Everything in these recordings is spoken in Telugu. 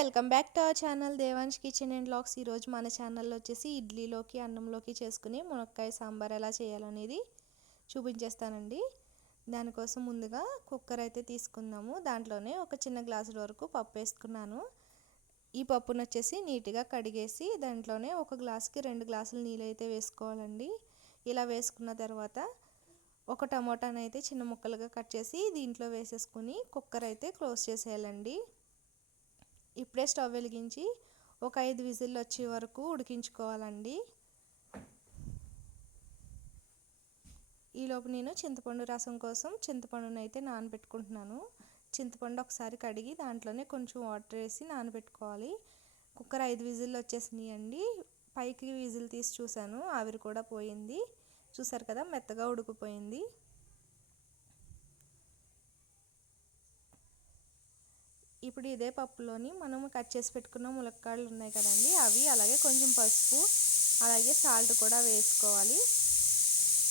Welcome back to our channel Devansh kitchen and vlogs. ఈరోజు మన ఛానల్లో వచ్చేసి ఇడ్లీలోకి అన్నంలోకి చేసుకుని మునక్కాయ సాంబార్ ఎలా చేయాలనేది చూపించేస్తానండి. దానికోసం ముందుగా కుక్కర్ అయితే తీసుకుందాము. దాంట్లోనే ఒక చిన్న గ్లాసుల వరకు పప్పు వేసుకున్నాను. ఈ పప్పును వచ్చేసి నీట్గా కడిగేసి దాంట్లోనే ఒక గ్లాస్కి రెండు గ్లాసులు నీళ్ళు అయితే వేసుకోవాలండి. ఇలా వేసుకున్న తర్వాత ఒక టమోటాను అయితే చిన్న ముక్కలుగా కట్ చేసి దీంట్లో వేసేసుకుని కుక్కర్ అయితే క్లోజ్ చేసేయాలండి. ఇప్పుడే స్టవ్ వెలిగించి ఒక ఐదు విజిల్లు వచ్చే వరకు ఉడికించుకోవాలండి. ఈలోపు నేను చింతపండు రసం కోసం చింతపండును అయితే నానబెట్టుకుంటున్నాను. చింతపండు ఒకసారి కడిగి దాంట్లోనే కొంచెం వాటర్ వేసి నానబెట్టుకోవాలి. కుక్కర్ ఐదు విజిల్లు వచ్చేసినాయి అండి పైకి విజిల్ తీసి చూశాను. ఆవిరి కూడా పోయింది. చూసారు కదా మెత్తగా ఉడికిపోయింది. ఇప్పుడు ఇదే పప్పులోని మనం కట్ చేసి పెట్టుకున్న ములక్కాడలు ఉన్నాయి కదండి అవి అలాగే కొంచెం పసుపు అలాగే సాల్ట్ కూడా వేసుకోవాలి.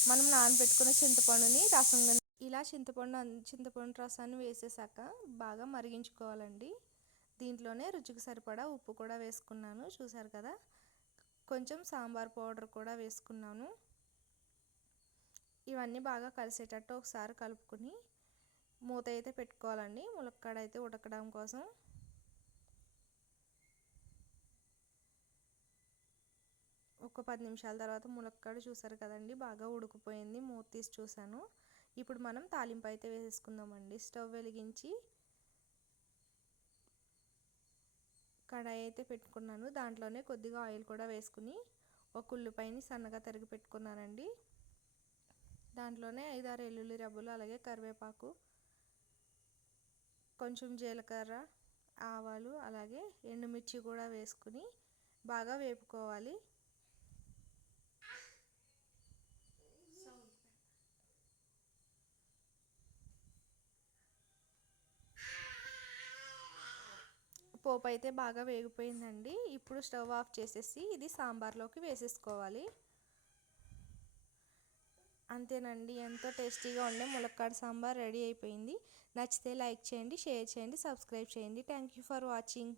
మనం నానబెట్టుకున్న చింతపండుని రసం ఇలా చింతపండు చింతపండు రసాన్ని వేసేసాక బాగా మరిగించుకోవాలండి. దీంట్లోనే రుచికి సరిపడా ఉప్పు కూడా వేసుకున్నాను చూసారు కదా? కొంచెం సాంబార్ పౌడర్ కూడా వేసుకున్నాను. ఇవన్నీ బాగా కలిసేటట్టు ఒకసారి కలుపుకొని మూత అయితే పెట్టుకోవాలండి. ములక్కాడ అయితే ఉడకడం కోసం. ఒక పది నిమిషాల తర్వాత ములక్కాడ చూసారు కదండి బాగా ఉడికిపోయింది. మూత తీసి చూసాను ఇప్పుడు మనం తాలింపు అయితే వేసేసుకుందామండి. స్టవ్ వెలిగించి కడాయి అయితే పెట్టుకున్నాను. దాంట్లోనే కొద్దిగా ఆయిల్ కూడా వేసుకుని ఒక ఉల్లిపాయని సన్నగా తరిగి పెట్టుకున్నానండి. దాంట్లోనే ఐదారు ఎల్లుల్లి రబ్బులు అలాగే కరివేపాకు కొంచెం జీలకర్ర ఆవాలు అలాగే ఎండుమిర్చి కూడా వేసుకుని బాగా వేపుకోవాలి. పోపు అయితే బాగా వేగిపోయిందండి. ఇప్పుడు స్టవ్ ఆఫ్ చేసేసి ఇది సాంబార్లోకి వేసేసుకోవాలి. అంతేనండి. ఎంతో టేస్టీగా ఉండే ములక్కాడ సాంబార్ రెడీ అయిపోయింది. నచ్చితే లైక్ చేయండి షేర్ చేయండి సబ్స్క్రైబ్ చేయండి. Thank you for watching.